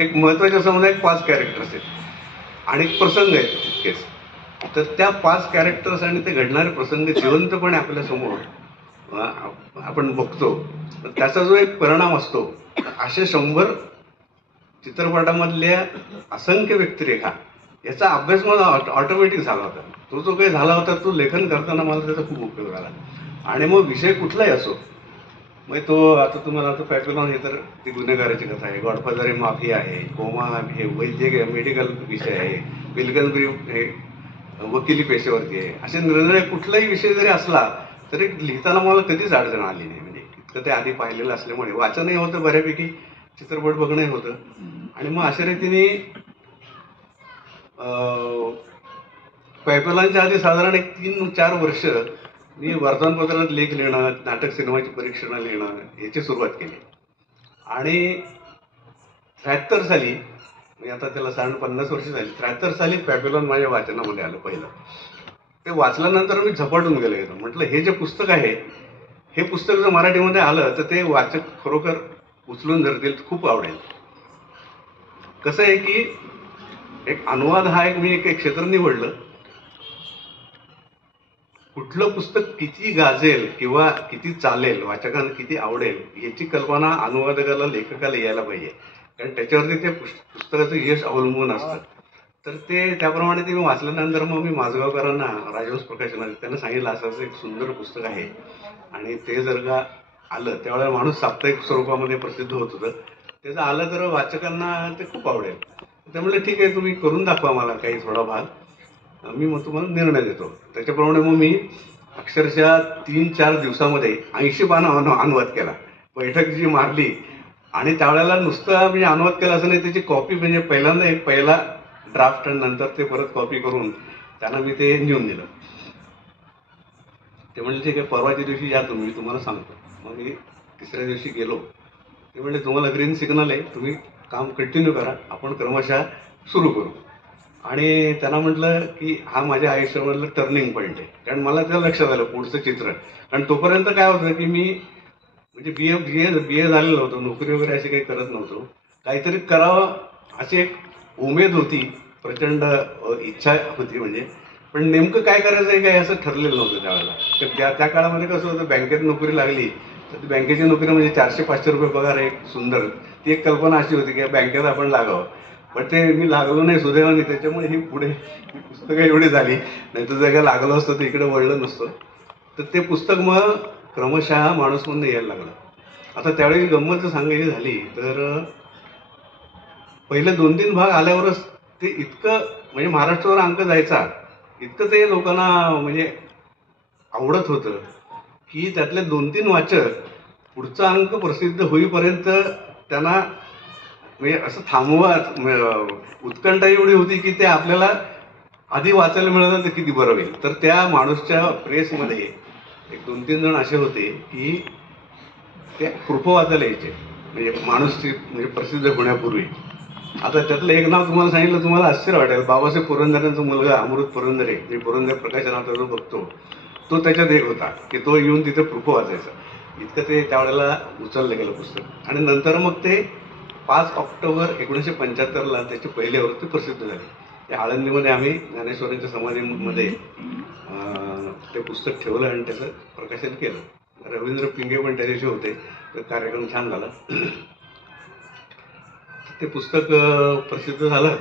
एक महत्त्वाच्या समुदायात 5 कॅरेक्टर्स आहेत आणि एक प्रसंग आहेत तितकेच. तर त्या 5 कॅरेक्टर्स आणि ते घडणारे प्रसंग जिवंतपणे आपल्यासमोर आपण बघतो. त्याचा जो एक परिणाम असतो, असे 100 चित्रपटामधल्या असंख्य व्यक्तिरेखा याचा अभ्यास मला ऑटोमॅटिक झाला होता. तो जो काही झाला होता तो लेखन करताना मला त्याचा खूप उपयोग झाला. आणि मग विषय कुठलाही असो, मग तो आता तुम्हाला आता पॅपिलॉन हे तर ती गुन्हेगाराची कथा आहे, गॉडफादर हे माफिया आहे, कोमा हे वैद्यकीय मेडिकल विषय आहे, पिलगन हे वकिली पेशेवरती आहे. असे निरनिराळे कुठलाही विषय जरी असला तरी लिहिताना मला कधीच अडचण आली नाही. म्हणजे इतकं ते आधी पाहिलेलं असल्यामुळे वाचनही होतं बऱ्यापैकी, चित्रपट बघणंही होतं. आणि मग अशा रीतीने पॅपिलॉनच्या आधी साधारण एक 3-4 वर्ष मी वर्तमानपत्रात लेख लिहिणं, नाटक सिनेमाची परीक्षणं लिहिणं याची सुरुवात केली. आणि 73 साली, म्हणजे आता त्याला साधारण 50 वर्ष झाली, 73 साली पॅपिलॉन माझ्या वाचनामध्ये आलं पहिलं. ते वाचल्यानंतर मी झपाटून गेलो एकदम. म्हटलं हे जे पुस्तक आहे, हे पुस्तक जर मराठीमध्ये आलं तर ते वाचक खरोखर उचलून धरतील, खूप आवडेल. कसं आहे की एक अनुवाद हा एक मी एक क्षेत्र निवडलं. कुठलं पुस्तक किती गाजेल किंवा किती चालेल, वाचकांना किती आवडेल याची कल्पना अनुवादकाला, लेखकाला यायला पाहिजे. कारण त्याच्यावरती ते पुस्तकाचं यश अवलंबून असतं. तर ते त्याप्रमाणे ते मी वाचल्यानंतर मग मी माझगावकरांना, राजहंस प्रकाशनाने त्यांना सांगितलं असं एक सुंदर पुस्तक आहे आणि ते जर का आलं, त्यावेळेला माणूस साप्ताहिक स्वरूपामध्ये प्रसिद्ध होत होतं, त्याचं आलं तर वाचकांना ते खूप आवडेल. त्यामुळे ठीक आहे, तुम्ही करून दाखवा मला काही थोडा भाग, मी मग तुम्हाला निर्णय देतो. त्याच्याप्रमाणे मग मी अक्षरशः 3-4 दिवसामध्ये 80 पानं अनुवाद केला. बैठक जी मारली आणि त्यावेळेला नुसतं म्हणजे अनुवाद केला असं नाही, त्याची कॉपी म्हणजे पहिल्यांदा एक पहिला ड्राफ्ट आणि नंतर ते परत कॉपी करून त्यांना मी ते नेऊन दिलं. ते म्हणजे ठीक आहे, परवाच्या दिवशी या तुम्ही, तुम्हाला सांगतो. मग मी तिसऱ्या दिवशी गेलो. ते म्हणजे तुम्हाला ग्रीन सिग्नल आहे, तुम्ही काम कंटिन्यू करा, आपण क्रमशः सुरू करू. आणि त्यांना म्हटलं की हा माझ्या आयुष्यामधलं टर्निंग पॉईंट आहे. कारण मला त्या लक्षात आलं पुढचं चित्र. कारण तोपर्यंत काय होतं की मी म्हणजे बी ए झालेलं होतं, नोकरी वगैरे अशी काही करत नव्हतो. काहीतरी करावं अशी एक उमेद होती, प्रचंड इच्छा होती म्हणजे. पण नेमकं काय करायचं आहे काय असं ठरलेलं नव्हतं त्यावेळेला. तर त्या काळामध्ये कसं होतं, बँकेत नोकरी लागली तर बँकेची नोकरी म्हणजे 400-500 रुपये पगार एक सुंदर, ती एक कल्पना अशी होती की बँकेत आपण लागावं. पण ते मी लागलो नाही सुदैवाने. त्याच्यामुळे ही पुढे पुस्तकं एवढी झाली, नाही तर जर का लागलं असतं तर इकडे वळलं नसतं. तर ते पुस्तक मग क्रमशः माणूस म्हणून यायला लागलं. आता त्यावेळी गंमत सांगायची झाली तर पहिले 2-3 भाग आल्यावरच ते इतकं म्हणजे महाराष्ट्रावर अंक जायचा, इतकं ते लोकांना म्हणजे आवडत होतं की त्यातले 2-3 वाचक पुढचा अंक प्रसिद्ध होईपर्यंत त्यांना म्हणजे असं थांबवा उत्कंठा एवढी होती की ते आपल्याला आधी वाचायला मिळालं तर किती बरं होईल. तर त्या माणूसच्या प्रेसमध्ये एक 2-3 जण असे होते की ते कृप वाचायला यायचे, म्हणजे माणूसची म्हणजे प्रसिद्ध होण्यापूर्वी. आता त्यातलं एक नाव तुम्हाला सांगितलं, तुम्हाला आश्चर्य वाटेल. बाबासाहेब पुरंदरेंचा मुलगा अमृत पुरंदरे, जे पुरंदर प्रकाशनाचा जो बघतो, तो त्याच्यात एक होता की तो येऊन तिथे प्रूफ वाचायचा. इतकं ते त्यावेळेला उचललं गेलं पुस्तक. आणि नंतर मग ते 5 ऑक्टोबर 1975ला त्याची पहिली आवृत्ती प्रसिद्ध झाली. त्या आळंदीमध्ये आम्ही ज्ञानेश्वरांच्या समाधीमध्ये ते पुस्तक ठेवलं आणि त्याचं प्रकाशन केलं. रवींद्र पिंगे पण त्या दिवशी होते. तर कार्यक्रम छान झाला. ते पुस्तक प्रसिद्ध झालं